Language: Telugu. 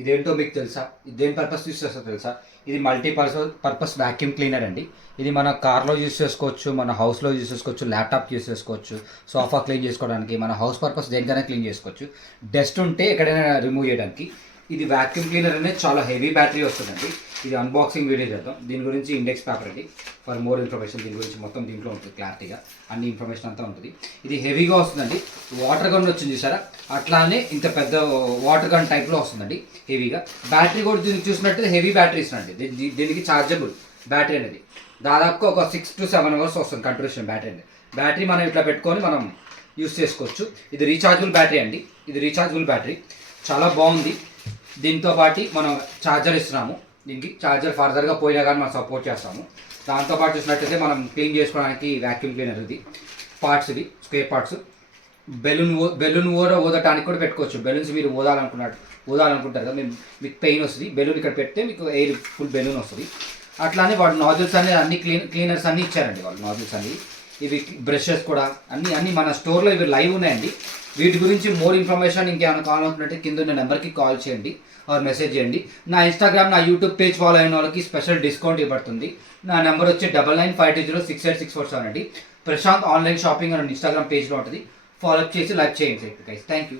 ఇదేంటో మీకు తెలుసా? ఇది దేని పర్పస్ యూస్ చేస్తో తెలుసా? ఇది పర్పస్ వాక్యూమ్ క్లీనర్ అండి. ఇది మన కార్లో యూస్ చేసుకోవచ్చు, మన హౌస్లో యూస్ చేసుకోవచ్చు, ల్యాప్టాప్ యూస్ చేసుకోవచ్చు, సోఫా క్లీన్ చేసుకోవడానికి, మన హౌస్ పర్పస్ దేనికైనా క్లీన్ చేసుకోవచ్చు. డస్ట్ ఉంటే ఎక్కడైనా రిమూవ్ చేయడానికి. ఇది వాక్యూమ్ క్లీనర్ అనేది చాలా హెవీ బ్యాటరీ వస్తుందండి. ఇది అన్బాక్సింగ్ వీడియో చేద్దాం. దీని గురించి ఇండెక్స్ పేపర్ అండి. ఫర్ మోర్ ఇన్ఫర్మేషన్ దీని గురించి మొత్తం దీంట్లో ఉంటుంది, క్లారిటీగా అన్ని ఇన్ఫర్మేషన్ అంతా ఉంటుంది. ఇది హెవీగా వస్తుందండి. వాటర్ గన్ వచ్చింది చూసారా, అట్లానే ఇంత పెద్ద వాటర్ గన్ టైప్లో వస్తుందండి హెవీగా. బ్యాటరీ కూడా దీనికి చూసినట్టు హెవీ బ్యాటరీస్ అండి. దీనికి ఛార్జబుల్ బ్యాటరీ అనేది దాదాపుగా ఒక 6 to 7 hours వస్తుంది కంట్రోషన్ బ్యాటరీ అనేది. బ్యాటరీ మనం ఇట్లా పెట్టుకొని మనం యూస్ చేసుకోవచ్చు. ఇది రీఛార్జబుల్ బ్యాటరీ అండి. ఇది రీఛార్జబుల్ బ్యాటరీ చాలా బాగుంది. దీంతో పాటు మనం ఛార్జర్ ఇస్తున్నాము. దీనికి ఛార్జర్ ఫర్దర్గా పోయినా కానీ మనం సపోర్ట్ చేస్తాము. దాంతోపాటు చూసినట్టయితే మనం క్లీన్ చేసుకోవడానికి వ్యాక్యూమ్ క్లీనర్ ఇది పార్ట్స్, ఇది స్క్వేర్ పార్ట్స్. బెలూన్ ఊదటానికి కూడా పెట్టుకోవచ్చు. బెలూన్స్ మీరు ఊదాలనుకుంటారు కదా, మీకు పెయిన్ వస్తుంది, బెలూన్ ఇక్కడ పెడితే మీకు ఎయిర్ ఫుల్ బెలూన్ వస్తుంది. అట్లానే వాడు నాజిల్స్ అన్ని క్లీనర్స్ అన్నీ ఇచ్చారండి వాళ్ళు, నాజిల్స్ అన్ని. ఇవి బ్రషెస్ కూడా అన్ని మన స్టోర్లో ఇవి లైవ్ ఉన్నాయండి. వీటి గురించి మోర్ ఇన్ఫర్మేషన్ ఇంకేమైనా కావాలనుకుంటే కింద ఉన్న నెంబర్కి కాల్ చేయండి ఆర్ మెసేజ్ చేయండి. నా ఇన్స్టాగ్రామ్, నా యూట్యూబ్ పేజ్ ఫాలో అయిన వాళ్ళకి స్పెషల్ డిస్కౌంట్ ఇవ్వబడుతుంది. నా నెంబర్ వచ్చి 9952068647 అండి. ప్రశాంత్ ఆన్లైన్ షాపింగ్ అని ఇన్స్టాగ్రామ్ పేజ్లో ఉంటుంది. ఫాలో అప్ చేసి లైక్ చేయండి గైస్. Thank you.